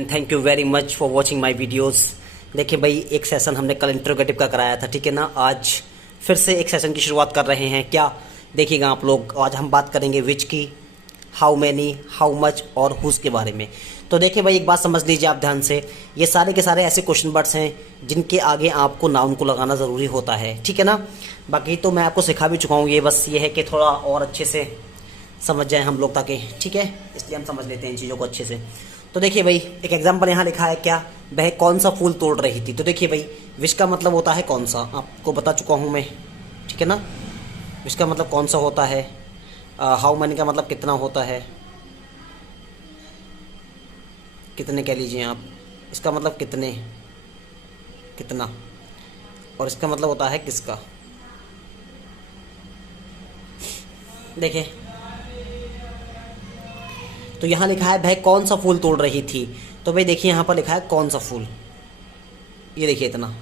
Thank you very much for watching my videos. देखिए भाई, एक सेशन हमने कल इंट्रोगेटिव का कराया था, ठीक है ना। आज फिर से एक सेशन की शुरुआत कर रहे हैं। क्या देखिएगा आप लोग, आज हम बात करेंगे विच की, हाउ मैनी, हाउ मच और हुज के बारे में। तो देखिए भाई, एक बात समझ लीजिए आप ध्यान से, ये सारे के सारे ऐसे क्वेश्चन वर्ड्स हैं जिनके आगे आपको नाउन को लगाना ज़रूरी होता है, ठीक है ना। बाकी तो मैं आपको सिखा भी चुका हूँ, ये बस ये है कि थोड़ा और अच्छे से समझ जाएं हम लोग ताकि, ठीक है, इसलिए हम समझ लेते हैं इन चीज़ों को अच्छे से। तो देखिए भाई, एक एग्जांपल यहाँ लिखा है, क्या वह कौन सा फूल तोड़ रही थी। तो देखिए भाई, विश का मतलब होता है कौन सा, आपको बता चुका हूँ मैं, ठीक है ना। विश का मतलब कौन सा होता है, हाउ मैनी का मतलब कितना होता है, कितने कह लीजिए आप, इसका मतलब कितने, कितना, और इसका मतलब होता है किसका। देखिए, तो यहाँ लिखा है वह कौन सा फूल तोड़ रही थी। तो भाई देखिए, यहाँ पर लिखा है कौन सा फूल, ये देखिए इतना,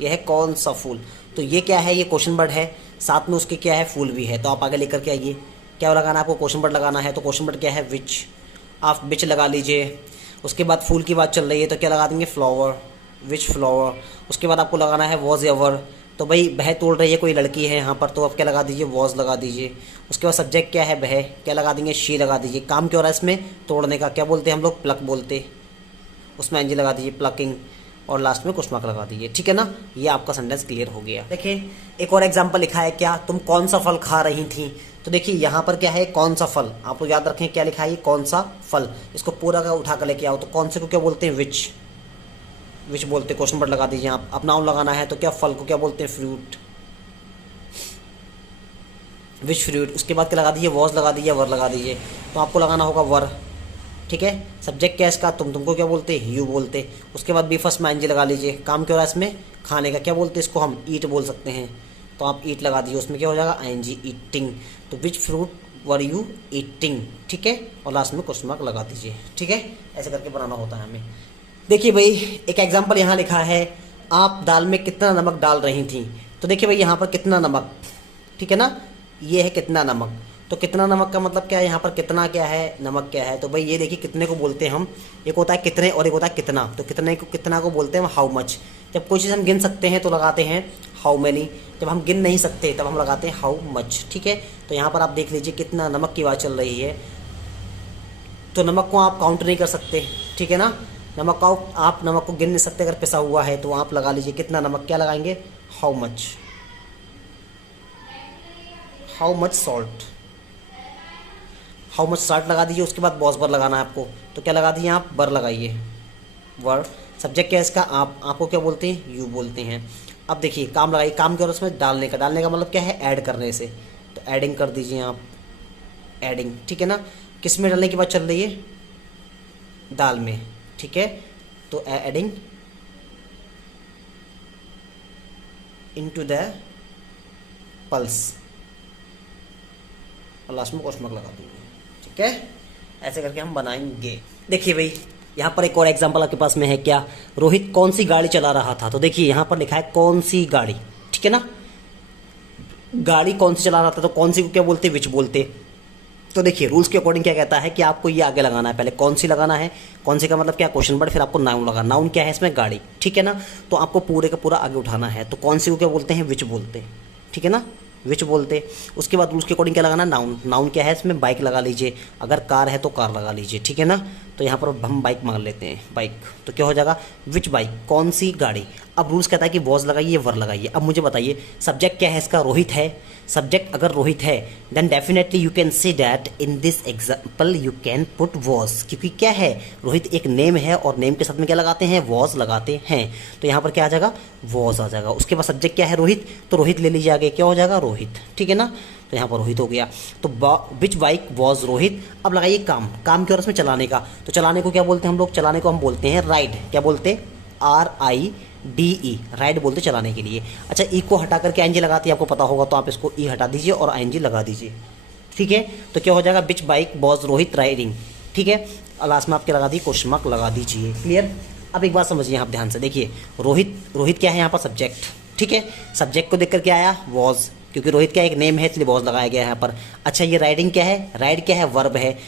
यह है कौन सा फूल। तो ये क्या है, ये क्वेश्चन वर्ड है, साथ में उसके क्या है, फूल भी है। तो आप आगे लेकर के आइए, क्या लगाना है आपको, क्वेश्चन वर्ड लगाना है। तो क्वेश्चन वर्ड क्या है, विच, आप विच लगा लीजिए। उसके बाद फूल की बात चल रही है तो क्या लगा देंगे, फ्लावर, विच फ्लावर। उसके बाद आपको लगाना है वॉज एवर। तो भाई वह तोड़ रही है, कोई लड़की है यहाँ पर, तो आप क्या लगा दीजिए, वॉज लगा दीजिए। उसके बाद सब्जेक्ट क्या है, वह, क्या लगा देंगे, शी लगा दीजिए। काम क्या हो रहा है इसमें, तोड़ने का, क्या बोलते हैं हम लोग, प्लक बोलते, उसमें एनजी लगा दीजिए, प्लकिंग, और लास्ट में क्वेश्चन मार्क लगा दीजिए, ठीक है ना। ये आपका सेंटेंस क्लियर हो गया। देखिए, एक और एग्जांपल लिखा है, क्या तुम कौन सा फल खा रही थी। तो देखिए यहाँ पर क्या है, कौन सा फल, आप लोग याद रखें क्या लिखा है, कौन सा फल। इसको पूरा का उठा कर लेके आओ। तो कौन से को क्या बोलते हैं, विच, विच बोलते, क्वेश्चन वर्ड लगा दीजिए आप। अब नाउन लगाना है तो क्या, फल को क्या बोलते हैं, फ्रूट, विच फ्रूट। उसके बाद क्या लगा दीजिए, वॉज लगा दीजिए, वर लगा दीजिए। तो आपको लगाना होगा वर, ठीक है। सब्जेक्ट क्या है इसका, तुमको क्या बोलते हैं, यू बोलते। उसके बाद बी फर्स्ट में एनजी लगा लीजिए। काम क्या हो रहा है इसमें, खाने का, क्या बोलते हैं इसको हम, ईट बोल सकते हैं। तो आप ईट लगा दीजिए, उसमें क्या हो जाएगा, एनजी, ईटिंग। तो which fruit were you eating, ठीक है। और लास्ट में क्वेश्चन मार्क लगा दीजिए, ठीक है। ऐसे करके बनाना होता है हमें। देखिए भाई, एक एग्जाम्पल यहाँ लिखा है, आप दाल में कितना नमक डाल रही थी। तो देखिए भाई, यहाँ पर कितना नमक, ठीक है ना, ये है कितना नमक। तो कितना नमक का मतलब क्या है, यहाँ पर कितना क्या है, नमक क्या है। तो भाई ये देखिए, कितने को बोलते हैं हम, एक होता है कितने और एक होता है कितना। तो कितना को बोलते हैं हाउ मच। जब कोई चीज़ हम गिन सकते हैं तो लगाते हैं हाउ मैनी, जब हम गिन नहीं सकते तब हम लगाते हैं हाउ मच, ठीक है। तो यहाँ पर आप देख लीजिए, कितना नमक की बात चल रही है। तो नमक को आप काउंट नहीं कर सकते, ठीक है ना। आप नमक को गिन नहीं सकते, अगर पिसा हुआ है तो आप लगा लीजिए कितना नमक, क्या लगाएंगे, how much, how much salt, how much salt लगा दीजिए। उसके बाद बॉस बर लगाना है आपको। तो क्या लगा दिए आप, बर लगाइए, वर। सब्जेक्ट क्या है इसका, आपको क्या बोलते हैं, यू बोलते हैं। अब देखिए, काम लगाइए, काम क्या हो रहा है इसमें, डालने का। डालने का मतलब क्या है, ऐड करने से। तो एडिंग कर दीजिए आप, एडिंग, ठीक है ना। किस में डालने की बात चल रही है, दाल में, ठीक है। तो एडिंग इनटू द पल्स, और लास्ट में क्वेश्चन मार्क लगा देंगे, ठीक है। ऐसे करके हम बनाएंगे। देखिए भाई, यहाँ पर एक और एग्जांपल आपके पास में है, क्या रोहित कौन सी गाड़ी चला रहा था। तो देखिए यहाँ पर लिखा है कौन सी गाड़ी, ठीक है ना। गाड़ी कौन सी चला रहा था, तो कौन सी को क्या बोलते, विच बोलते। तो देखिए, रूल्स के अकॉर्डिंग क्या कहता है कि आपको ये आगे लगाना है, पहले कौन सी लगाना है। कौन सी का मतलब क्या, क्वेश्चन वर्ड, फिर आपको नाउन लगाना। नाउन क्या है इसमें, गाड़ी, ठीक है ना। तो आपको पूरे का पूरा आगे उठाना है। तो कौन सी को क्या बोलते हैं, विच बोलते, ठीक है ना, विच बोलते। उसके बाद रूल्स के अकॉर्डिंग क्या लगाना, नाउन। नाउन क्या है इसमें, बाइक लगा लीजिए, अगर कार है तो कार लगा लीजिए, ठीक है ना। तो यहाँ पर हम बाइक मान लेते हैं, बाइक। तो क्या हो जाएगा, विच बाइक, कौन सी गाड़ी। अब रूल्स कहता है कि वॉज लगाइए, वर लगाइए। अब मुझे बताइए, सब्जेक्ट क्या है इसका, रोहित है। सब्जेक्ट अगर रोहित है, then definitely you can see that in this example you can put was, क्योंकि क्या है, रोहित एक नेम है और नेम के साथ में क्या लगाते हैं, वॉज लगाते हैं। तो यहाँ पर क्या आ जाएगा, वॉज आ जाएगा। उसके बाद सब्जेक्ट क्या है, रोहित। तो रोहित ले लीजिए आगे, क्या हो जाएगा, रोहित, ठीक है ना। तो यहाँ पर रोहित हो गया। तो विच बाइक वॉज रोहित। अब लगाइए काम, काम क्या, उसमें चलाने का। तो चलाने को क्या बोलते हैं हम लोग, चलाने को हम बोलते हैं राइड, क्या बोलते, RIDE, राइड बोलते चलाने के लिए। अच्छा, ई को हटा करके एनजी लगाती है, आपको पता होगा, तो आप इसको ई हटा दीजिए और एनजी लगा दीजिए, ठीक है। तो क्या हो जाएगा, विच बाइक वॉज रोहित राइडिंग, ठीक है। लास्ट में आपके लगा दी, क्वेश्चन मार्क लगा दीजिए, क्लियर। अब एक बात समझिए आप ध्यान से, देखिए रोहित, रोहित क्या है यहाँ पर, सब्जेक्ट, ठीक है। सब्जेक्ट को देख कर क्या आया, वॉज, क्योंकि रोहित क्या एक नेम है इसलिए वॉज लगाया गया है यहाँ पर। अच्छा, ये राइडिंग क्या है, राइड क्या है, वर्ब है।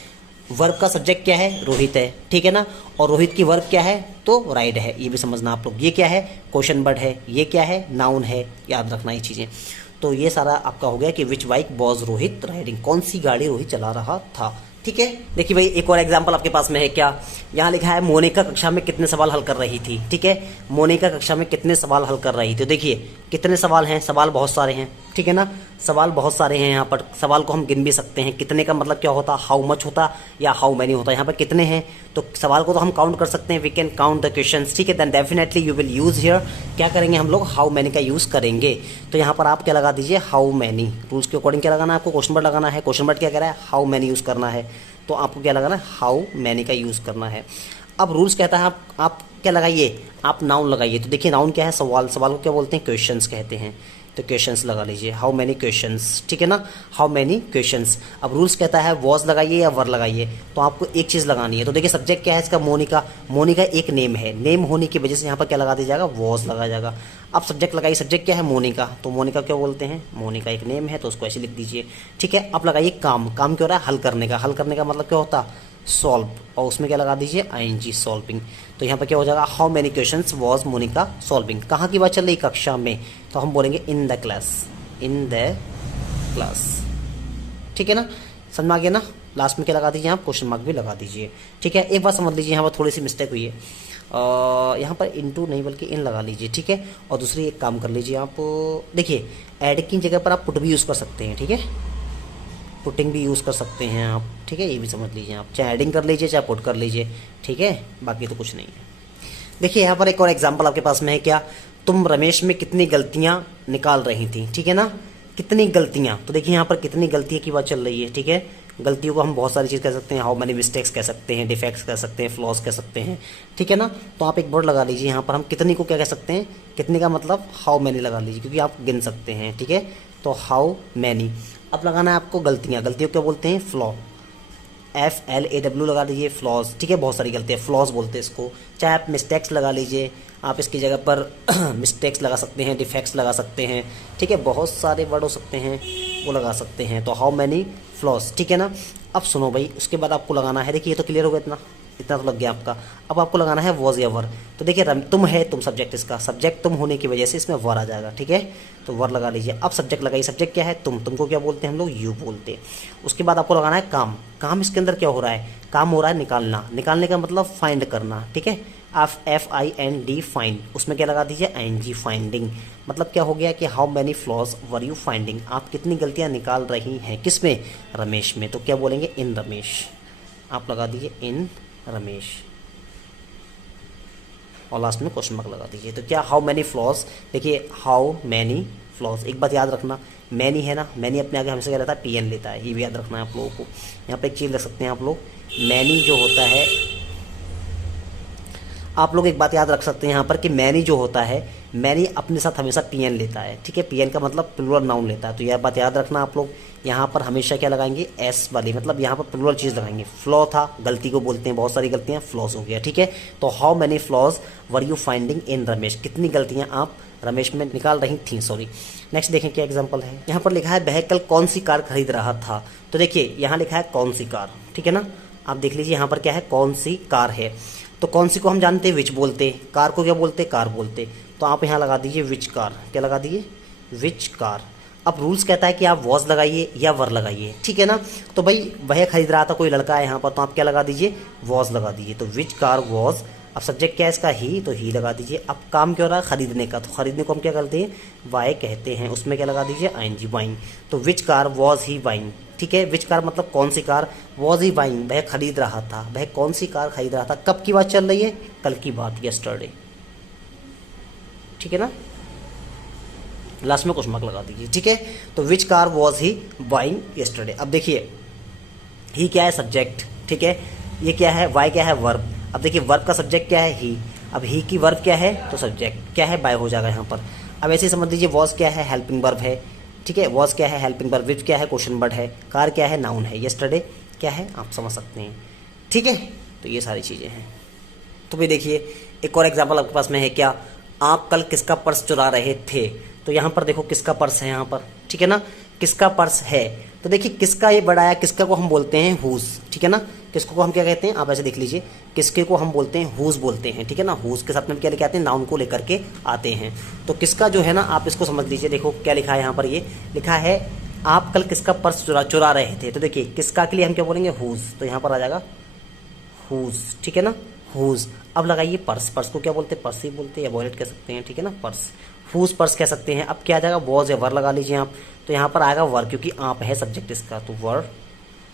वर्ब का सब्जेक्ट क्या है? रोहित है, ठीक है ना। और रोहित की वर्ब क्या है? तो राइड है, ये भी समझना आप लोग। ये क्या है? क्वेश्चन वर्ड है। ये क्या है? नाउन है। याद रखना ये चीज़ें। तो ये सारा आपका हो गया कि विच बाइक वॉज रोहित राइडिंग, कौन सी गाड़ी रोहित चला रहा था, ठीक है। देखिए भाई एक और एग्जांपल आपके पास में है क्या, यहाँ लिखा है मोनिका कक्षा में कितने सवाल हल कर रही थी, ठीक है। मोनिका कक्षा में कितने सवाल हल कर रही थी, तो देखिए कितने सवाल हैं, सवाल बहुत सारे हैं, ठीक है ना। सवाल बहुत सारे हैं, यहाँ पर सवाल को हम गिन भी सकते हैं। कितने का मतलब क्या होता, हाउ मच होता या हाउ मैनी होता। यहाँ पर कितने हैं, तो सवाल को तो हम काउंट कर सकते हैं, we can count the questions, ठीक है। Then definitely you will use here, क्या करेंगे हम लोग, हाउ मैनी का यूज करेंगे। तो यहाँ पर आप क्या लगा दीजिए, हाउ मैनी। रूल्स के अकॉर्डिंग क्या लगाना है आपको, क्वेश्चन वर्ड लगाना है। क्वेश्चन वर्ड क्या कह रहा है, हाउ मैनी यूज करना है, तो आपको क्या लगाना है, हाउ मैनी का यूज करना है। अब रूल्स कहता है आप क्या लगाइए, आप नाउन लगाइए। तो देखिए नाउन क्या है, सवाल, सवाल को क्या बोलते हैं, क्वेश्चंस कहते हैं। तो क्वेश्चंस लगा लीजिए, हाउ मैनी क्वेश्चंस, ठीक है ना, हाउ मैनी क्वेश्चंस। अब रूल्स कहता है वॉज लगाइए या वर लगाइए, तो आपको एक चीज़ लगानी है। तो देखिए सब्जेक्ट क्या है इसका, मोनिका। मोनिका एक नेम है, नेम होने की वजह से यहाँ पर क्या लगा दिया जाएगा, वॉज लगाया जाएगा। अब सब्जेक्ट लगाइए, सब्जेक्ट क्या है, मोनिका। तो मोनिका क्या बोलते हैं, मोनिका एक नेम है, तो उसको ऐसे लिख दीजिए, ठीक है। अब लगाइए काम, काम क्या हो रहा है, हल करने का। हल करने का मतलब क्या होता है, सॉल्व, और उसमें क्या लगा दीजिए, आईएनजी, सॉल्विंग। तो यहाँ पर क्या हो जाएगा, how many questions was Monica solving. कहाँ की बात चल रही, कक्षा में, तो हम बोलेंगे in the class, in the class, ठीक है ना। समझ में आ गया ना। लास्ट में क्या लगा दीजिए आप, क्वेश्चन मार्क भी लगा दीजिए, ठीक है। एक बात समझ लीजिए, यहाँ पर थोड़ी सी मिस्टेक हुई है, यहाँ पर इनटू नहीं बल्कि इन लगा लीजिए, ठीक है। और दूसरी एक काम कर लीजिए आप, देखिए ऐड की जगह पर आप पुट भी यूज़ कर सकते हैं, ठीक है। पुटिंग भी यूज़ कर सकते हैं आप, ठीक है। ये भी समझ लीजिए आप, चाहे एडिंग कर लीजिए चाहे पुट कर लीजिए, ठीक है। बाकी तो कुछ नहीं है। देखिए यहाँ पर एक और एग्जांपल आपके पास में है क्या, तुम रमेश में कितनी गलतियाँ निकाल रही थी, ठीक है ना। कितनी गलतियाँ, तो देखिए यहाँ पर कितनी गलतियों की बात चल रही है, ठीक है। गलतियों को हम बहुत सारी चीज़ कह सकते हैं, हाउ मैनी मिस्टेक्स कह सकते हैं, डिफेक्ट्स कह सकते हैं, फ्लॉज कह सकते हैं, ठीक है ना। तो आप एक वर्ड लगा लीजिए यहाँ पर, हम कितनी को क्या कह सकते हैं, कितने का मतलब हाउ मैनी लगा लीजिए, क्योंकि आप गिन सकते हैं, ठीक है। तो हाउ मैनी। अब लगाना है आपको गलतियाँ, गलतियों क्या बोलते हैं, फ्लॉ, FLAW लगा लीजिए, फ्लॉज, ठीक है। बहुत सारी गलतियाँ फ्लॉज बोलते हैं इसको। चाहे आप मिस्टेक्स लगा लीजिए, आप इसकी जगह पर मिस्टेक्स लगा सकते हैं, डिफेक्ट्स लगा सकते हैं, ठीक है। बहुत सारे वर्ड हो सकते हैं, वो लगा सकते हैं। तो हाउ मैनी फ्लॉज, ठीक है ना। अब सुनो भाई, उसके बाद आपको लगाना है, देखिए ये तो क्लियर हो गया, इतना इतना तो लग गया आपका। अब आपको लगाना है वॉज या वर। तो देखिए तुम है, तुम सब्जेक्ट, इसका सब्जेक्ट तुम होने की वजह से इसमें वर आ जाएगा, ठीक है। तो वर लगा लीजिए। अब सब्जेक्ट लगाइए, सब्जेक्ट क्या है, तुम, तुमको क्या बोलते हैं हम लोग, यू बोलते हैं। उसके बाद आपको लगाना है काम। काम इसके अंदर क्या हो रहा है, काम हो रहा है निकालना, निकालने का मतलब फाइंड करना, ठीक है। FIND फाइंड, उसमें क्या लगा दीजिए, ING, फाइंडिंग। मतलब क्या हो गया कि how many flaws were you finding, आप कितनी गलतियाँ निकाल रही हैं, किसमें, रमेश में। तो क्या बोलेंगे, इन रमेश। आप लगा दीजिए इन रमेश, और लास्ट में क्वेश्चन मार्क लगा दीजिए। तो क्या हाउ मैनी फ्लॉज, देखिए हाउ मैनी फ्लॉज। एक बात याद रखना, मैनी है ना, मैनी अपने आगे हमेशा क्या रहता है, PN लेता है, ये भी याद रखना है आप लोगों को। यहाँ पे एक चीज़ रख सकते हैं आप लोग, मैनी जो होता है, आप लोग एक बात याद रख सकते हैं यहाँ पर कि मैनी जो होता है, मैनी अपने साथ हमेशा PN लेता है, ठीक है। PN का मतलब प्लूरल नाउन लेता है। तो यह बात याद रखना आप लोग। यहाँ पर हमेशा क्या लगाएंगे, S वाली, मतलब यहाँ पर प्लूरल चीज़ लगाएंगे। फ्लॉ था, गलती को बोलते हैं, बहुत सारी गलतियाँ, फ्लॉज हो गया, ठीक है। तो how many flaws were you finding in Ramesh, कितनी गलतियाँ आप रमेश में निकाल रही थी, सॉरी। नेक्स्ट देखें क्या एग्जाम्पल है, यहाँ पर लिखा है वह कल कौन सी कार खरीद रहा था। तो देखिए यहाँ लिखा है कौन सी कार, ठीक है ना। आप देख लीजिए यहाँ पर क्या है, कौन सी कार है। तो कौन सी को हम जानते हैं, विच बोलते, कार को क्या बोलते, कार बोलते। तो आप यहाँ लगा दीजिए विच कार, क्या लगा दीजिए, विच कार। अब रूल्स कहता है कि आप वॉज लगाइए या वर लगाइए, ठीक है ना। तो भाई वह खरीद रहा था, कोई लड़का है यहाँ पर, तो आप क्या लगा दीजिए, वॉज लगा दीजिए। तो विच कार वॉज। अब सब्जेक्ट क्या है इसका, ही, तो ही लगा दीजिए। अब काम क्या हो रहा है, खरीदने का, तो खरीदने को हम क्या करते हैं, बाय कहते हैं। उसमें क्या लगा दीजिए, ING, बाइंग। तो which car was he buying, ठीक है। विच कार मतलब कौन सी कार, वॉज ही बाइंग, वह खरीद रहा था, वह कौन सी कार खरीद रहा था। कब की बात चल रही है, कल की बात, यस्टरडे, ठीक है ना। लास्ट में क्वेश्चन मार्क लगा दीजिए, ठीक है। तो which car was he buying yesterday. अब देखिए ही क्या है, सब्जेक्ट, ठीक है। ये क्या है, वाई क्या है, वर्ब। अब देखिए वर्ब का सब्जेक्ट क्या है, ही। अब ही की वर्ब क्या है, तो सब्जेक्ट क्या है, बाय हो जाएगा यहाँ पर। अब ऐसे समझ लीजिए, वॉज क्या है, हेल्पिंग वर्ब है, ठीक है। वॉज क्या है, हेल्पिंग वर्ब। विच क्या है, क्वेश्चन वर्ड है। कार क्या है, नाउन है। यस्टरडे क्या है, आप समझ सकते हैं, ठीक है। तो ये सारी चीज़ें हैं। तो भाई देखिए एक और एग्जाम्पल आपके पास में है क्या, आप कल किसका पर्स चुरा रहे थे। तो यहाँ पर देखो किसका पर्स है यहाँ पर, ठीक है ना। किसका पर्स है। तो देखिए किसका ये बड़ा है, किसका को हम बोलते हैं हुज, ठीक है ना। किसको को हम क्या कहते हैं, आप ऐसे देख लीजिए, किसके को हम बोलते हैं हुज बोलते हैं, ठीक है ना। हुज के साथ में क्या लेके आते हैं, नाउन को लेकर के आते हैं। तो किसका जो है ना, आप इसको समझ लीजिए, देखो क्या लिखा है यहाँ पर, ये लिखा है आप कल किसका पर्स चुरा रहे थे। तो देखिए किसका के लिए हम क्या बोलेंगे, हुज, तो यहाँ पर आ जाएगा हुज, ठीक है ना, हुज। अब लगाइए पर्स, पर्स को क्या बोलते हैं, पर्स ही बोलते हैं या वॉलेट कह सकते हैं, ठीक है ना, पर्स, हुज पर्स कह सकते हैं। अब क्या आ जाएगा, वॉज या वर लगा लीजिए आप, तो यहाँ पर आएगा वर, क्योंकि आप है सब्जेक्ट इसका, तो वर,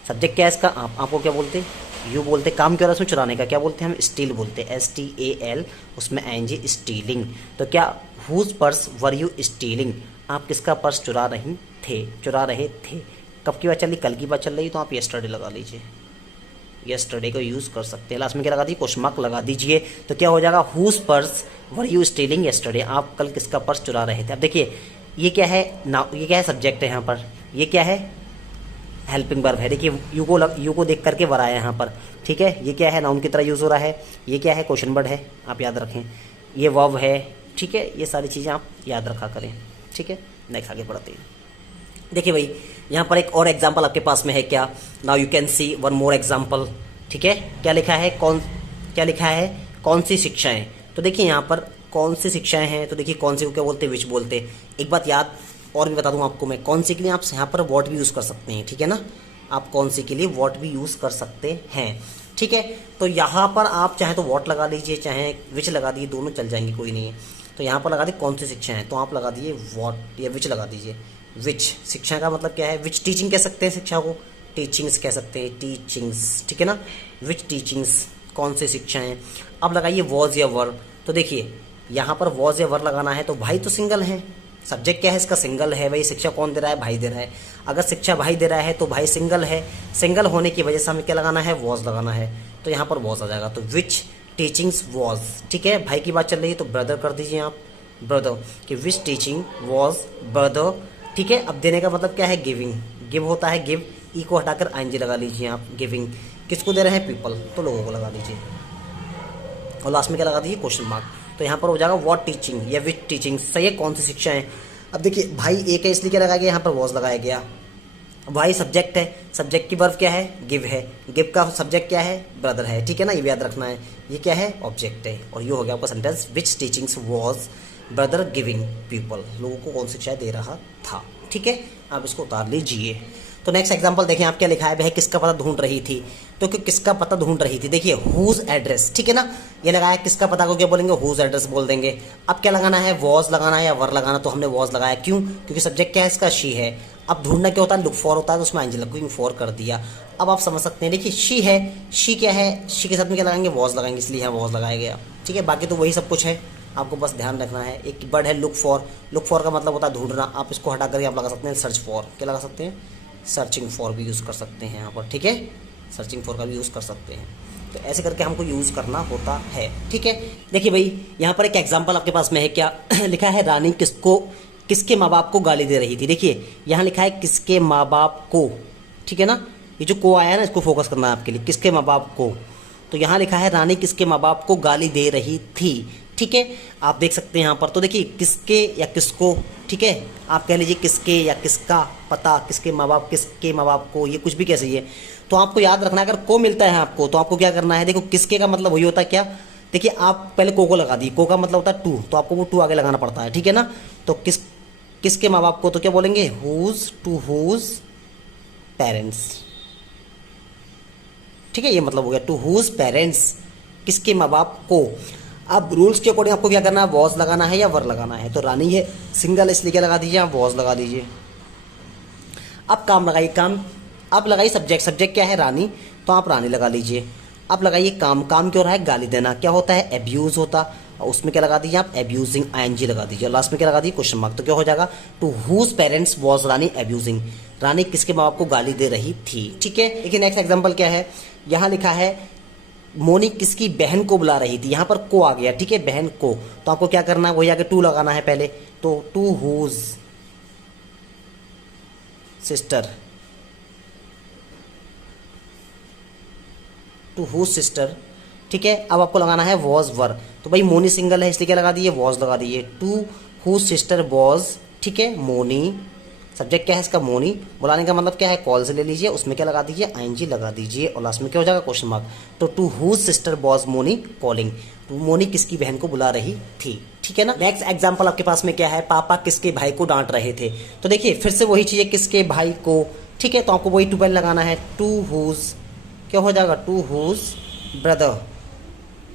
सब्जेक्ट क्या है इसका, आप, आपको क्या बोलते हैं, यू बोलते हैं। काम क्या हो रहा है उसमें, चुराने का, क्या बोलते हैं हम, स्टील बोलते हैं, STAL, उसमें ING, स्टीलिंग। तो क्या, whose purse were you stealing, आप किसका पर्स चुरा रहे थे। कब की बात चल रही, कल की बात चल रही, तो आप यस्टरडे लगा लीजिए, यस्टरडे को यूज़ कर सकते हैं। लास्ट में क्या लगा दीजिए, क्वेश्चन मार्क लगा दीजिए। तो क्या हो जाएगा, whose purse were you stealing yesterday, आप कल किसका पर्स चुरा रहे थे। अब देखिए ये क्या है ना, ये क्या है, सब्जेक्ट है यहाँ पर, ये क्या है, हेल्पिंग वर्ब है। देखिए यू को देख करके वर आया यहाँ पर, ठीक है। ये क्या है, नाउन की तरह यूज़ हो रहा है। ये क्या है, क्वेश्चन वर्ड है, आप याद रखें। ये वर्ब है, ठीक है। ये सारी चीज़ें आप याद रखा करें, ठीक है। नेक्स्ट आगे बढ़ते हैं। देखिए भाई यहाँ पर एक और एग्जाम्पल आपके पास में है क्या, now you can C one more example, ठीक है। क्या लिखा है, क्या लिखा है, कौन सी शिक्षाएं। तो देखिए यहाँ पर कौन सी शिक्षाएं हैं, तो देखिए कौन सी को क्या बोलते हैं, विच बोलते हैं। एक बात याद और भी बता दूं आपको मैं, कौन सी के लिए आप यहाँ पर वॉट भी यूज़ कर सकते हैं, ठीक है ना। आप कौन सी के लिए वॉट भी यूज़ कर सकते हैं, ठीक है। तो यहाँ पर आप चाहे तो वॉट लगा लीजिए, चाहे विच लगा दीजिए, दोनों चल जाएंगे, कोई नहीं है। तो यहाँ पर लगा दी कौन सी शिक्षा है, तो आप लगा दीजिए वॉट या विच लगा दीजिए। विच, शिक्षा का मतलब क्या है, विच टीचिंग कह सकते हैं शिक्षा को, टीचिंग्स कह सकते हैं, टीचिंग्स, ठीक है ना, विच टीचिंग्स, कौन सी शिक्षाएं। अब लगाइए वॉज या वर। तो देखिए यहाँ पर वॉज या वर लगाना है, तो भाई तो सिंगल है, सब्जेक्ट क्या है इसका, सिंगल है। भाई शिक्षा कौन दे रहा है, भाई दे रहा है। अगर शिक्षा भाई दे रहा है तो भाई सिंगल है, सिंगल होने की वजह से हमें क्या लगाना है, वॉज लगाना है। तो यहाँ पर वॉज आ जाएगा, तो विच टीचिंग्स वॉज, ठीक है। भाई की बात चल रही है तो ब्रदर कर दीजिए आप, ब्रदर, कि विच टीचिंग वॉज ब्रदर, ठीक है। अब देने का मतलब क्या है, गिविंग, गिव होता है गिव, ई को हटाकर ING लगा लीजिए आप, गिविंग। किसको दे रहे हैं, पीपल, तो लोगों को लगा दीजिए, और लास्ट में क्या लगा दीजिए, क्वेश्चन मार्क। तो यहाँ पर हो जाएगा व्हाट टीचिंग या विच टीचिंग, सही है, कौन सी शिक्षा है। अब देखिए भाई एक है इसलिए क्या लगाया गया, यहाँ पर वॉज लगाया गया। भाई सब्जेक्ट है, सब्जेक्ट की वर्ब क्या है, गिव है, गिव का सब्जेक्ट क्या है, ब्रदर है, ठीक है ना, ये भी याद रखना है। ये क्या है, ऑब्जेक्ट है, और ये हो गया आपका sentence, which teachings was brother giving people, लोगों को कौन सी शिक्षा दे रहा था, ठीक है। आप इसको उतार लीजिए। तो नेक्स्ट एग्जांपल देखें, आप क्या लिखा है, वह किसका पता ढूंढ रही थी। तो किसका पता ढूंढ रही थी, देखिए हुज एड्रेस, ठीक है ना। ये लगाया, किसका पता को क्या बोलेंगे, हुज एड्रेस बोल देंगे। अब क्या लगाना है, वॉज लगाना है या वर लगाना, तो हमने वॉज लगाया, क्यों, क्योंकि सब्जेक्ट क्या है इसका, शी है। अब ढूंढना क्या होता है, लुक फॉर होता है, तो उसमें ING लुकिंग फॉर कर दिया। अब आप समझ सकते हैं, देखिए शी है, शी क्या है, शी के साथ में क्या लगाएंगे, वॉज लगाएंगे, इसलिए यहाँ वॉज लगाया गया, ठीक है। बाकी तो वही सब कुछ है, आपको बस ध्यान रखना है। एक वर्ड है लुक फॉर, लुक फॉर का मतलब होता है ढूंढना, आप इसको हटा करके आप लगा सकते हैं सर्च फॉर, क्या लगा सकते हैं, सर्चिंग फॉर भी यूज़ कर सकते हैं यहाँ पर, ठीक है, सर्चिंग फॉर का भी यूज़ कर सकते हैं। तो ऐसे करके हमको यूज़ करना होता है, ठीक है। देखिए भाई यहाँ पर एक एग्जांपल आपके पास में है, क्या लिखा है, रानी किसके माँ बाप को गाली दे रही थी। देखिए यहाँ लिखा है किसके माँ बाप को, ठीक है ना, ये जो को आया है ना, इसको फोकस करना है आपके लिए, किसके माँ बाप को। तो यहाँ लिखा है रानी किसके माँ बाप को गाली दे रही थी, ठीक है, आप देख सकते हैं यहाँ पर। तो देखिए किसके या किसको, ठीक है, आप कह लीजिए किसके या किसका पता, किसके माँ बाप को, ये कुछ भी कह सही है। तो आपको याद रखना है, अगर को मिलता है आपको तो आपको क्या करना है, देखो किसके का मतलब वही होता है क्या, देखिए आप पहले को लगा दी, को का मतलब होता है टू, तो आपको वो टू आगे लगाना पड़ता है, ठीक है ना। तो किसके माँ बाप को, तो क्या बोलेंगे, हुज, टू हुज पेरेंट्स, ठीक है, ये मतलब हो गया, टू हुज पेरेंट्स, किसके माँ बाप को। अब रूल्स के अकॉर्डिंग आपको क्या करना है, वॉज लगाना है या वर लगाना है। तो रानी है, सिंगल, इसलिए क्या लगा दीजिए, आप वॉज लगा दीजिए। अब काम लगाइए, काम, अब लगाइए सब्जेक्ट, सब्जेक्ट क्या है, रानी, तो आप रानी लगा लीजिए। अब लगाइए काम, काम क्यों रहा है, गाली देना, क्या होता है, एब्यूज होता, और उसमें क्या लगा दीजिए आप, एब्यूजिंग, ING लगा दीजिए, लास्ट में क्या लगा दीजिए, क्वेश्चन मार्क। तो क्या हो जाएगा, to whose parents was Rani abusing, Rani किसके माँ बाप को गाली दे रही थी, ठीक है। देखिए नेक्स्ट एग्जाम्पल क्या है, यहाँ लिखा है मोनी किसकी बहन को बुला रही थी, यहाँ पर को आ गया, ठीक है, बहन को। तो आपको क्या करना है, वही आगे टू लगाना है पहले, तो to whose sister, to whose sister, ठीक है। अब आपको लगाना है वॉज वर, तो भाई मोनी सिंगल है इसलिए क्या लगा दिए, वॉज लगा दिए, टू हुज सिस्टर वॉज, ठीक है, मोनी सब्जेक्ट क्या है इसका, मोनी। बुलाने का मतलब क्या है, कॉल से ले लीजिए, उसमें क्या लगा दीजिए, आईएनजी लगा दीजिए और लास्ट में क्या हो जाएगा, क्वेश्चन मार्क। तो to whose sister was Moni calling, तो मोनी किसकी बहन को बुला रही थी, ठीक है ना। नेक्स्ट एग्जांपल आपके पास में क्या है, पापा किसके भाई को डांट रहे थे। तो देखिए फिर से वही चीज है, किसके भाई को, ठीक है। तो आपको वही टू पहले लगाना है, टू हुज क्या हो जाएगा, टू हुज ब्रदर,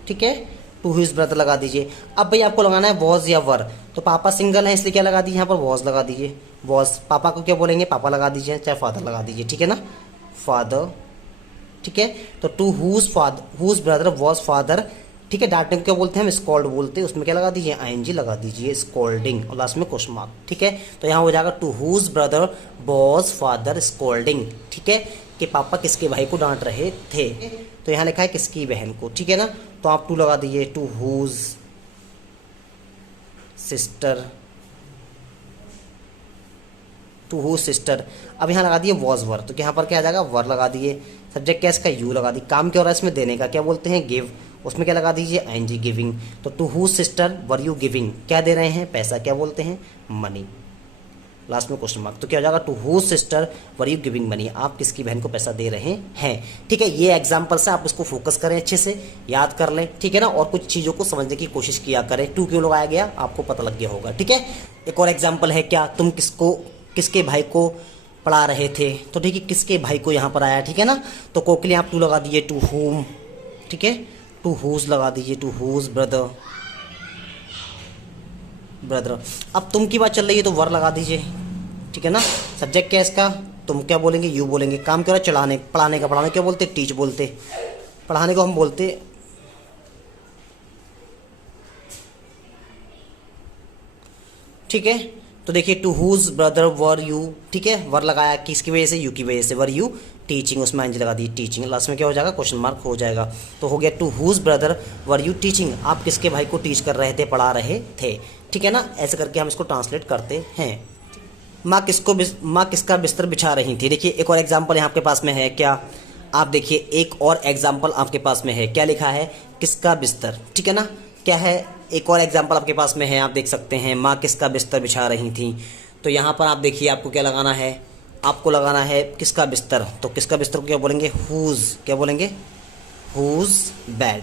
ठीक है, टू हिज ब्रदर लगा दीजिए। अब भाई आपको लगाना है वॉज या वर, तो पापा सिंगल है इसलिए क्या लगा दीजिए, यहाँ पर वॉज लगा दीजिए, वॉज। पापा को क्या बोलेंगे, पापा लगा दीजिए, चाहे फादर लगा दीजिए, ठीक है ना, फादर, ठीक है। तो to whose brother was father, ठीक है। डांटने को क्या बोलते हैं हम, स्कॉल्ड बोलते हैं, उसमें क्या लगा दीजिए, आईएनजी लगा दीजिए, स्कॉल्डिंग और लास्ट में क्वेश्चन मार्क, ठीक है। तो यहाँ हो जाएगा to whose brother was father scolding, ठीक है, कि पापा किसके भाई को डांट रहे थे। तो यहाँ लिखा है किसकी बहन को, ठीक है ना। तो आप टू लगा दीजिए, to whose sister, to whose sister. अब यहाँ लगा दिए वॉज वर, तो यहाँ पर क्या आ जाएगा, वर लगा दिए। सब्जेक्ट क्या है इसका, यू लगा दी। काम क्या हो रहा है इसमें, देने का, क्या बोलते हैं, गिव, उसमें क्या लगा दीजिए, आईएनजी गिविंग। तो to whose sister were you giving, क्या दे रहे हैं, पैसा, क्या बोलते हैं, मनी, लास्ट में क्वेश्चन मार्क। तो क्या हो जाएगा, to whose sister were you giving money, आप किसकी बहन को पैसा दे रहे हैं, ठीक है। ये एग्जाम्पल से आप इसको फोकस करें, अच्छे से याद कर लें, ठीक है ना, और कुछ चीज़ों को समझने की कोशिश किया करें। टू क्यों लगाया गया आपको पता लग गया होगा, ठीक है। एक और एग्जाम्पल है, क्या तुम किसके भाई को पढ़ा रहे थे, तो ठीक है, किसके भाई को यहाँ पर आया, ठीक है ना। तो को के लिए आप टू लगा दीजिए, टू होम, ठीक है, टू हुज लगा दीजिए, टू हुज ब्रदर, अब तुम की बात चल रही है तो वर लगा दीजिए, ठीक है ना। सब्जेक्ट क्या है इसका, तुम क्या बोलेंगे, यू बोलेंगे। काम क्या हो रहा है, चलाने, पढ़ाने का, पढ़ाने क्या बोलते, टीच बोलते, पढ़ाने को हम बोलते, ठीक है। तो देखिए to whose brother were you, ठीक है, वर लगाया किसकी वजह से, यू की वजह से, वर यू टीचिंग, उसमें आईएनजी लगा दी, टीचिंग, लास्ट में क्या हो जाएगा, क्वेश्चन मार्क हो जाएगा। तो हो गया to whose brother were you teaching, आप किसके भाई को टीच कर रहे थे, पढ़ा रहे थे, ठीक है ना। ऐसे करके हम इसको ट्रांसलेट करते हैं। माँ किसका बिस्तर बिछा रही थी। देखिए एक और एग्जाम्पल यहाँ आपके पास में है, क्या आप देखिए एक और एग्जाम्पल आपके पास में है, क्या लिखा है, किसका बिस्तर, ठीक है ना। क्या है, एक और एग्जाम्पल आपके पास में है, आप देख सकते हैं, माँ किसका बिस्तर बिछा रही थी। तो यहाँ पर आप देखिए आपको क्या लगाना है, आपको लगाना है किसका बिस्तर, तो किसका बिस्तर को क्या बोलेंगे, हुज, क्या बोलेंगे, हुज बेड,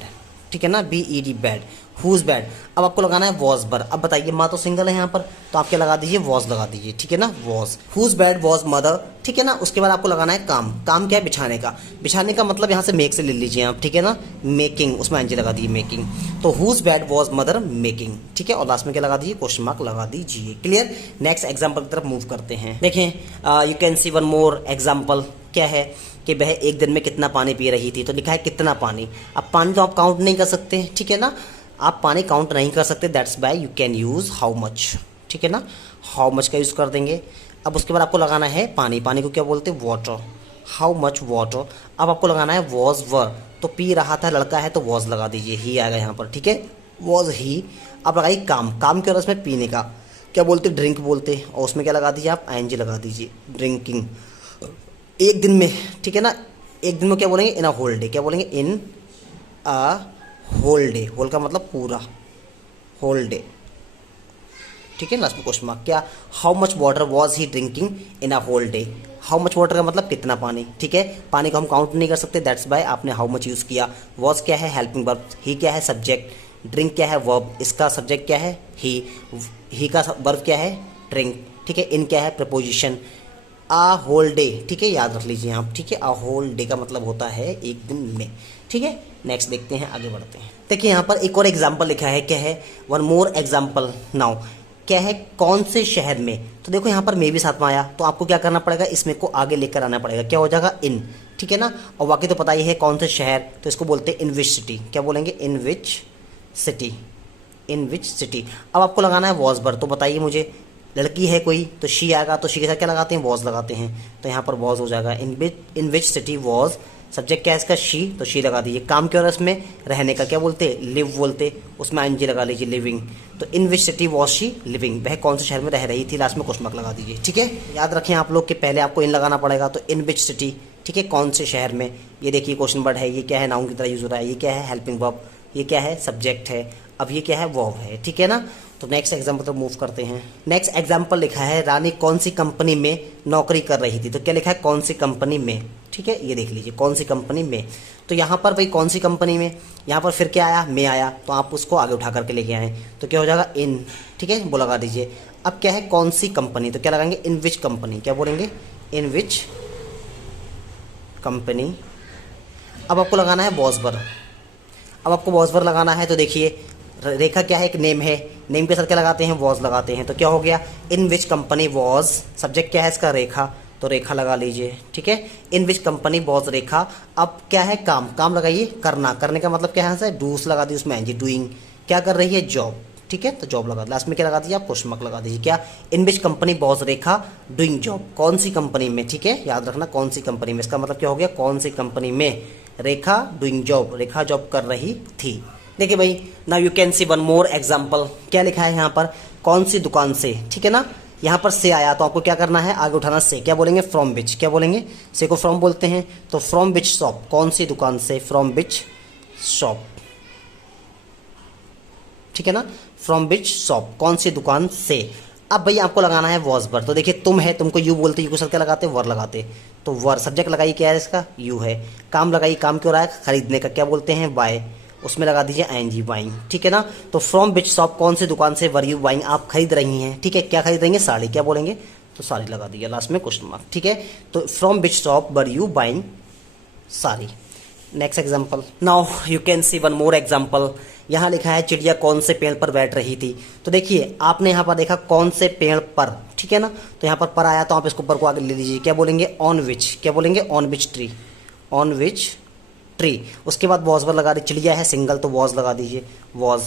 ठीक है ना, BED बेड, हुज बेड। अब आपको लगाना है वॉज बर। अब बताइए माँ तो सिंगल है यहाँ पर, तो आप क्या लगा दीजिए, वॉज लगा दीजिए, ठीक है ना, was. Whose bed was mother, ठीक है ना। उसके बाद आपको लगाना है काम, काम क्या है, बिछाने का, बिछाने का मतलब यहाँ से मेक से ले लीजिए आप, ठीक है ना, मेकिंग, उसमें आईएनजी लगा दीजिए, मेकिंग। तो whose bed was mother making, ठीक है, और लास्ट में क्या लगा दीजिए, क्वेश्चन मार्क लगा दीजिए। क्लियर। नेक्स्ट एग्जाम्पल की तरफ मूव करते हैं। देखें you can C one more example, क्या है कि वह एक दिन में कितना पानी पी रही थी। तो लिखा है कितना पानी। अब पानी तो आप काउंट नहीं कर सकते, ठीक है ना, आप पानी काउंट नहीं कर सकते, that's by you can use how much, ठीक है ना, हाउ मच का यूज़ कर देंगे। अब उसके बाद आपको लगाना है पानी, पानी को क्या बोलते हैं, वाटर, हाउ मच वाटर। अब आपको लगाना है वॉज वर, तो पी रहा था, लड़का है तो वॉज लगा दीजिए, ही आएगा यहाँ पर, ठीक है, वॉज ही। अब लगाइए काम, काम क्या हो रहा है इसमें, पीने का, क्या बोलते, ड्रिंक बोलते, और उसमें क्या लगा दीजिए आप, आईएनजी लगा दीजिए, ड्रिंकिंग। एक दिन में, ठीक है ना, एक दिन में क्या बोलेंगे, इन अ होल डे, क्या बोलेंगे, in a whole day, whole का मतलब पूरा, होल डे, ठीक है। लास्ट में क्वेश्चन मार्क। क्या, how much water was he drinking in a whole day. How much water का मतलब कितना पानी, ठीक है, पानी को हम काउंट नहीं कर सकते, दैट्स बाय आपने हाउ मच यूज़ किया। वॉज क्या है, हेल्पिंग वर्ब, ही क्या है, सब्जेक्ट, ड्रिंक क्या है, वर्ब, इसका सब्जेक्ट क्या है, ही का वर्ब क्या है, ड्रिंक, ठीक है, इन क्या है, प्रपोजिशन। आ होल डे, ठीक है, याद रख लीजिए आप, ठीक है, आ होल डे का मतलब होता है एक दिन में, ठीक है। नेक्स्ट देखते हैं, आगे बढ़ते हैं। देखिए यहाँ पर एक और एग्जाम्पल लिखा है, क्या है, वन मोर एग्जाम्पल नाउ, क्या है, कौन से शहर में। तो देखो यहाँ पर मे भी साथ में आया, तो आपको क्या करना पड़ेगा, इसमें को आगे लेकर आना पड़ेगा, क्या हो जाएगा, इन, ठीक है ना। और बाकी तो पता ही है कौन से शहर, तो इसको बोलते हैं इन विच सिटी, क्या बोलेंगे, इन which city, in which city. अब आपको लगाना है वॉज बर, तो बताइए मुझे, लड़की है कोई तो शी आएगा, तो शी के साथ क्या लगाते हैं, वॉज लगाते हैं, तो यहाँ पर वॉज हो जाएगा। इन विच सिटी वॉज, सब्जेक्ट क्या है इसका, शी, तो शी लगा दीजिए। काम क्या हो रहा है इसमें, रहने का, क्या बोलते हैं, लिव बोलते, उसमें आईएनजी लगा लीजिए, लिविंग। तो in which city was she living, वह कौन से शहर में रह रही थी, लास्ट में क्वेश्चन मार्क लगा दीजिए, ठीक है। याद रखें आप लोग कि पहले आपको इन लगाना पड़ेगा, तो इन विच सिटी, ठीक है, कौन से शहर में। ये देखिए क्वेश्चन वर्ड है, ये क्या है, नाउन की तरह यूज हो रहा है, ये क्या है, हेल्पिंग वर्ब, ये क्या है, सब्जेक्ट है। अब ये क्या है, वर्ब है, ठीक है ना। तो नेक्स्ट एग्जाम्पल तो मूव करते हैं। नेक्स्ट एग्जाम्पल लिखा है रानी कौन सी कंपनी में नौकरी कर रही थी। तो क्या लिखा है, कौन सी कंपनी में, ठीक है, ये देख लीजिए कौन सी कंपनी में। तो यहाँ पर भाई कौन सी कंपनी में, यहाँ पर फिर क्या आया, में आया, तो आप उसको आगे उठा करके लेके आए, तो क्या हो जाएगा, इन, ठीक है, वो लगा दीजिए। अब क्या है, कौन सी कंपनी, तो क्या लगाएंगे, इन विच कंपनी, क्या बोलेंगे, इन विच कंपनी। अब आपको लगाना है वॉज वर। अब आपको वॉज वर लगाना है, तो देखिए रेखा क्या है, एक नेम है, नेम के साथ क्या लगाते हैं, वॉज लगाते हैं। तो क्या हो गया, इन विच कंपनी वॉज, सब्जेक्ट क्या है इसका, रेखा, तो रेखा लगा लीजिए, ठीक है। इन विच कंपनी वॉज रेखा। अब क्या है, काम, काम लगाइए, करना, करने का मतलब क्या है, डूस लगा दी उसमें, एनजी, डूइंग, क्या कर रही है, जॉब, ठीक है, तो जॉब लगा, लास्ट में क्या लगा दीजिए आप, क्वेश्चन मार्क लगा दीजिए। क्या, in which company was Rekha doing job, कौन सी कंपनी में, ठीक है, याद रखना कौन सी कंपनी में, इसका मतलब क्या हो गया, कौन सी कंपनी में रेखा डूइंग जॉब, रेखा जॉब कर रही थी। देखिए भाई, now you can C one more example. क्या लिखा है यहाँ पर, कौन सी दुकान से, ठीक है ना, यहाँ पर से आया, तो आपको क्या करना है, आगे उठाना से, क्या बोलेंगे, फ्रॉम विच, क्या बोलेंगे, से को फ्रॉम बोलते हैं, तो फ्रॉम विच शॉप, कौन सी दुकान से, फ्रॉम विच शॉप, ठीक है ना, फ्रॉम विच शॉप, कौन सी दुकान से। अब भैया आपको लगाना है वॉज वर। तो देखिए तुम है, तुमको यू बोलते, यू के साथ क्या लगाते, वर लगाते, तो वर, सब्जेक्ट लगाइए, क्या है इसका, यू है। काम लगाइए, काम क्यों रहा है, खरीदने का, क्या बोलते हैं, बाय, उसमें लगा दीजिए एनजी, बाइंग, ठीक है ना। तो फ्रॉम विच शॉप, कौन सी दुकान से, वर यू बाइंग, आप खरीद रही हैं, ठीक है, क्या खरीद रही हैं, साड़ी, क्या बोलेंगे, तो साड़ी लगा दीजिए, लास्ट में क्वेश्चन मार्क, ठीक है। तो from which shop were you buying sari. Next example, now you can C one more example. यहाँ लिखा है चिड़िया कौन से पेड़ पर बैठ रही थी। तो देखिए आपने यहाँ पर देखा कौन से पेड़ पर, ठीक है ना, तो यहाँ पर आया, तो आप इसको पर को आगे ले लीजिए, क्या बोलेंगे, ऑन विच, क्या बोलेंगे, on which tree, on which tree. उसके बाद वॉज पर लगा दी, चिड़िया है सिंगल, तो वॉज लगा दीजिए, वॉज,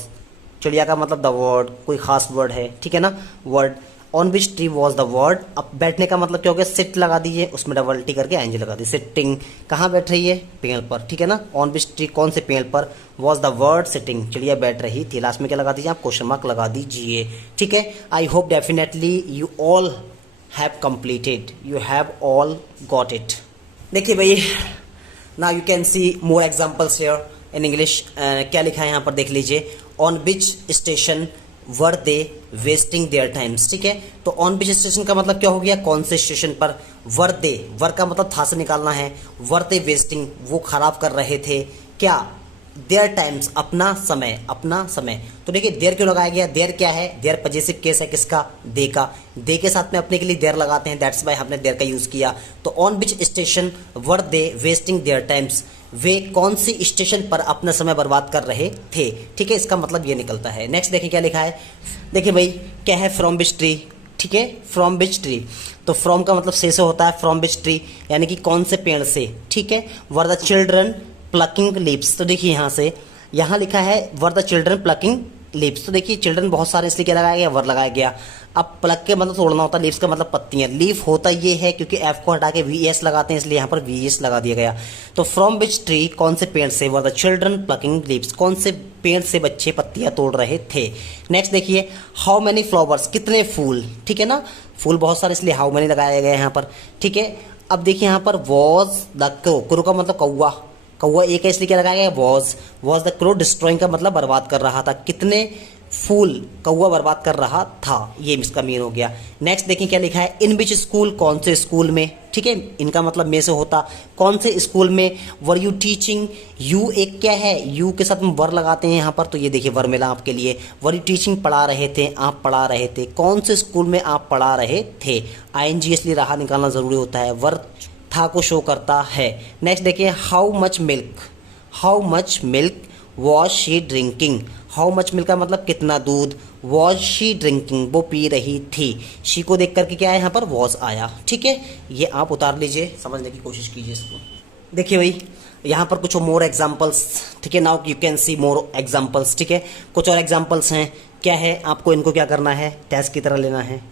चिड़िया का मतलब द वर्ड, कोई खास वर्ड है, ठीक है ना, word, on which tree was the word. अब बैठने का मतलब क्या हो गया, सिट लगा दीजिए, उसमें डबल टी करके एंजल लगा दी, सिटिंग, कहाँ बैठ रही है, पेड़ पर, ठीक है ना, ऑन विच ट्री, कौन से पेड़ पर, वॉज द वर्ड सिटिंग, चिड़िया बैठ रही थी, लास्ट में क्या लगा दीजिए आप, क्वेश्चन मार्क लगा दीजिए, ठीक है। I hope definitely you all have completed, you have all got it. देखिए भाई, now you can C more examples here in English. क्या लिखा है यहाँ पर देख लीजिए, on which station were they wasting their times, ठीक है। तो ऑन विच स्टेशन का मतलब क्या हो गया, कौन से स्टेशन पर, वर दे, वर का मतलब था से निकालना है, वर दे वेस्टिंग, वो खराब कर रहे थे, क्या, देयर टाइम्स, अपना समय, अपना समय। तो देखिए देर क्यों लगाया गया, देर क्या है, देर पजेसिव केस है किसका, दे का, दे के साथ में अपने के लिए देर लगाते हैं, दैट्स वाई हमने देर का यूज किया। तो on which station were they wasting their times, वे कौन सी स्टेशन पर अपना समय बर्बाद कर रहे थे, ठीक है, इसका मतलब ये निकलता है। नेक्स्ट देखिए क्या लिखा है, देखिए भाई क्या है, फ्रॉम विच ट्री, ठीक है, फ्रॉम विच ट्री, तो फ्रॉम का मतलब से होता है, फ्रॉम विच ट्री यानी कि कौन से पेड़ से, ठीक है। Were the children plucking leaves, तो देखिए यहाँ से, यहाँ लिखा है were the children plucking leaves, तो देखिए चिल्ड्रन बहुत सारे इसलिए क्या लगाया गया, वर लगाया गया। अब प्लक के मतलब तोड़ना होता है, लीव्स का मतलब पत्तियां, लीफ होता ये है क्योंकि एफ को हटा के वी एस लगाते हैं, इसलिए यहाँ पर वी एस लगा दिया गया। तो फ्रॉम विच ट्री, कौन से पेड़ से, were the children plucking leaves, कौन से पेड़ से बच्चे पत्तियां तोड़ रहे थे। नेक्स्ट देखिए, हाउ मेनी फ्लावर्स, कितने फूल, ठीक है ना, फूल बहुत सारे इसलिए हाउ मेनी लगाया गया यहाँ पर, ठीक है। अब देखिए यहाँ पर वॉज द क्रो, क्रो का मतलब कौवा, कौवा एक है इसलिए क्या लगाया गया, वॉज द क्रो डिस्ट्रॉइंग का मतलब बर्बाद कर रहा था, कितने फूल कौवा बर्बाद कर रहा था, ये इसका मीन हो गया। नेक्स्ट देखिए क्या लिखा है, इन विच स्कूल, कौन से स्कूल में, ठीक है, इनका मतलब में से होता, कौन से स्कूल में, वर यू टीचिंग, यू एक क्या है, यू के साथ हम वर लगाते हैं यहाँ पर, तो ये देखिए वर मिला आपके लिए, वर यू टीचिंग, पढ़ा रहे थे, आप पढ़ा रहे थे, कौन से स्कूल में आप पढ़ा रहे थे, आईएनजी इसलिए रहा निकालना जरूरी होता है, वर था को शो करता है। नेक्स्ट देखिए, how much milk, how much milk was she drinking, how much milk का मतलब कितना दूध, वॉज शी ड्रिंकिंग, वो पी रही थी, शी को देख करके क्या है यहाँ पर वॉज आया, ठीक है। ये आप उतार लीजिए, समझने की कोशिश कीजिए इसको। देखिए भाई यहाँ पर कुछ मोर एग्जाम्पल्स, ठीक है, now you can C more examples, ठीक है, कुछ और एग्जाम्पल्स हैं, क्या है, आपको इनको क्या करना है, टेस्ट की तरह लेना है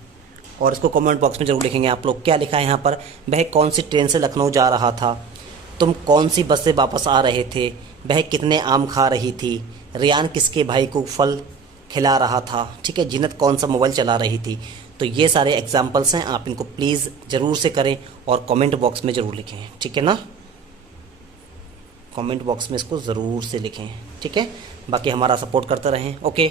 और इसको कमेंट बॉक्स में जरूर लिखेंगे आप लोग। क्या लिखा है यहाँ पर, वह कौन सी ट्रेन से लखनऊ जा रहा था, तुम कौन सी बस से वापस आ रहे थे, वह कितने आम खा रही थी, रियान किसके भाई को फल खिला रहा था, ठीक है, जीनत कौन सा मोबाइल चला रही थी। तो ये सारे एग्जाम्पल्स हैं, आप इनको प्लीज़ ज़रूर से करें और कमेंट बॉक्स में ज़रूर लिखें, ठीक है ना। कमेंट बॉक्स में इसको ज़रूर से लिखें, ठीक है। बाकी हमारा सपोर्ट करते रहें। ओके,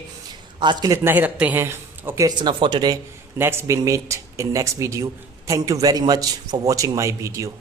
आज के लिए इतना ही रखते हैं। Okay, it's enough for today. Next will meet in next video. Thank you very much for watching my video.